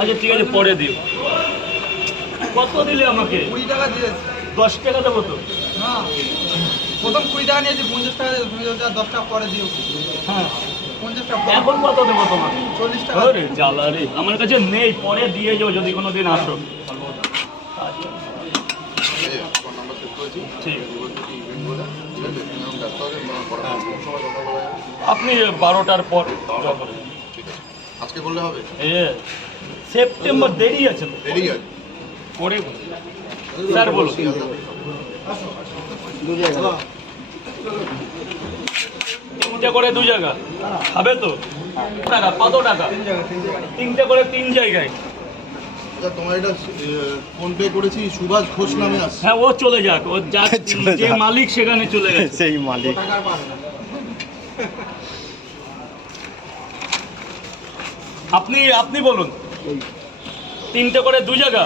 আচ্ছা ঠিক আছে পরে দিও। কত দিলে আমাকে? কুড়ি টাকা দিয়েছে। দশ টাকা দেবো তো? না প্রথম কুড়ি টাকা নিয়েছি পঞ্চাশ টাকা দশ টাকা পরে দিও। হ্যাঁ। পঞ্চাশ টাকা এখন কত দেবো তোমাকে? চল্লিশ টাকা। আরে জ্বালা রে আমার কাছে নেই পরে দিয়ে যাও যদি কোনো দিন আসো। ফোন নাম্বার সেভ করেছি। ঠিক। এবার যদি ইভেন্ট বলে ঠিক আছে হবে বলা আপনি বারোটার পর আজকে বললে হবে? সেপ্টেম্বর দেরি আছে তো। দেরি আছে পরে স্যার বলুন। তিনটে করে দু জায়গা। খাবে তো? টাকা কত টাকা? তিনটে করে তিন জায়গায়। আচ্ছা তোমার এটা ফোন পে করেছি সুভাষ ঘোষ নামে হ্যাঁ ও চলে যাক। ও যা যে মালিক সেখানে চলে গেছে। সেই মালিক। আপনি আপনি বলুন। তিনটে করে দু জায়গা?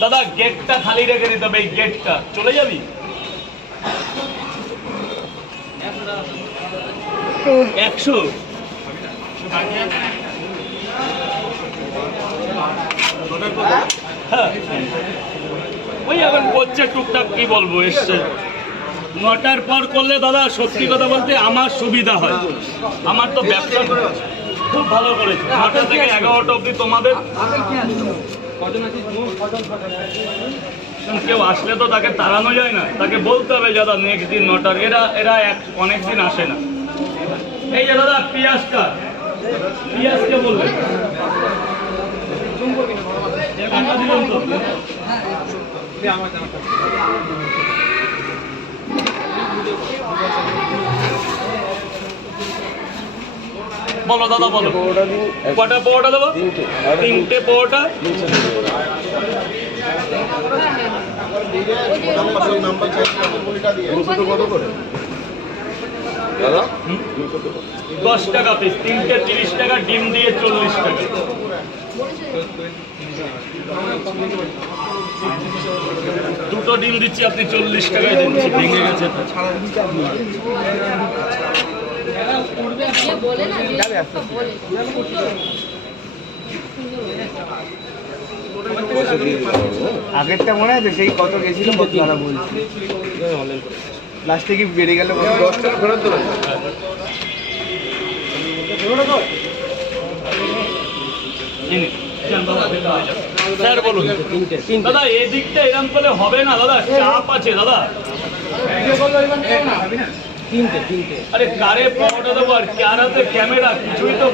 দাদা গেটটা খালি রেখে দিতে হবে এই গেটটা চলে যাবি? একশো। হ্যাঁ। ওই এখন করছে টুকটাক কি বলব এসছে। নটার পর করলে দাদা, সত্যি কথা বলতে আমার সুবিধা হয়। আমার তো ব্যবসা খুব ভালো করেছে। নটা থেকে এগারোটা অবধি তোমাদের। কেউ আসলে তো তাকে তাড়ানো যায় না। তাকে বলতে হবে, দাদা নেক্সট দিন নটার এরা এরা এক, অনেক দিন আসে না। এই যে দাদা, পিঁয়াজটা। পিয়াজকে বলবে? বলো দাদা বলো। কটা পরোটা দেবো? তিনটে। পরোটা? দিয়ে দশ টাকা পিস তিনটে তিরিশ টাকা ডিম দিয়ে চল্লিশ টাকা। দুটো ডিম দিচ্ছি আপনি চল্লিশ টাকায় দিচ্ছি ভেঙে গেছে। আগেরটা মনে আছে? সেই কত গেছিল কত টাকা বলছি। লাস্টে কি বেড়ে গেল দশ টাকা ফেরত এই নিন। দাদা, স্যার বলুন। দাদা এদিকটা এরম করলে হবে না দাদা চাপ আছে দাদা। আরে কারে পরোটা দেবো আর ক্যারাতে ক্যামেরা কিছুই তো।